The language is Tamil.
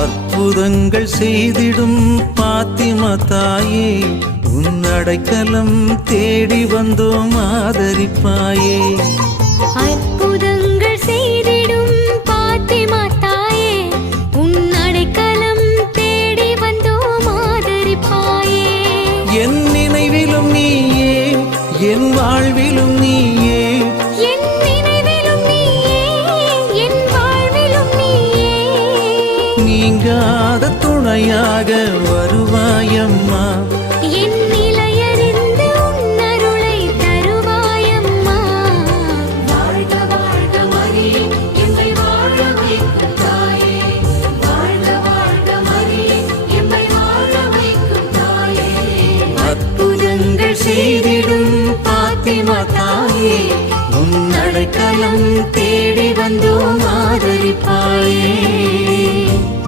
அற்புதங்கள் செய்திடும் பாத்திமா தாயே, உன் அடைக்கலம் தேடி வந்தோம் ஆதரிப்பாயே. அற்புதங்கள் செய்திடும் பாத்திமா தாயே, உன் அடைக்கலம் தேடி வந்தோம் ஆதரிப்பாயே. என் நினைவிலும் நீயே, என் வாழ்விலும் நீயே, என் நினைவிலும் நீயே, என் வாழ்விலும் நீயே. நீங்காத துணையாக வருவாயம்மா. என் நிலையறிந்து உன் அருளை தருவாயம்மா. வாழ்க வாழ்க மரியே, எம்மை வாழ வைக்கும் தாயே. வாழ்க வாழ்க மரியே, எம்மை வாழ வைக்கும் தாயே. அற்புதங்கள் செய்திடும் பாத்திமா தாயே, உன் அடைக்கலம் தேடி வந்தோம் ஆதரிப்பாயே.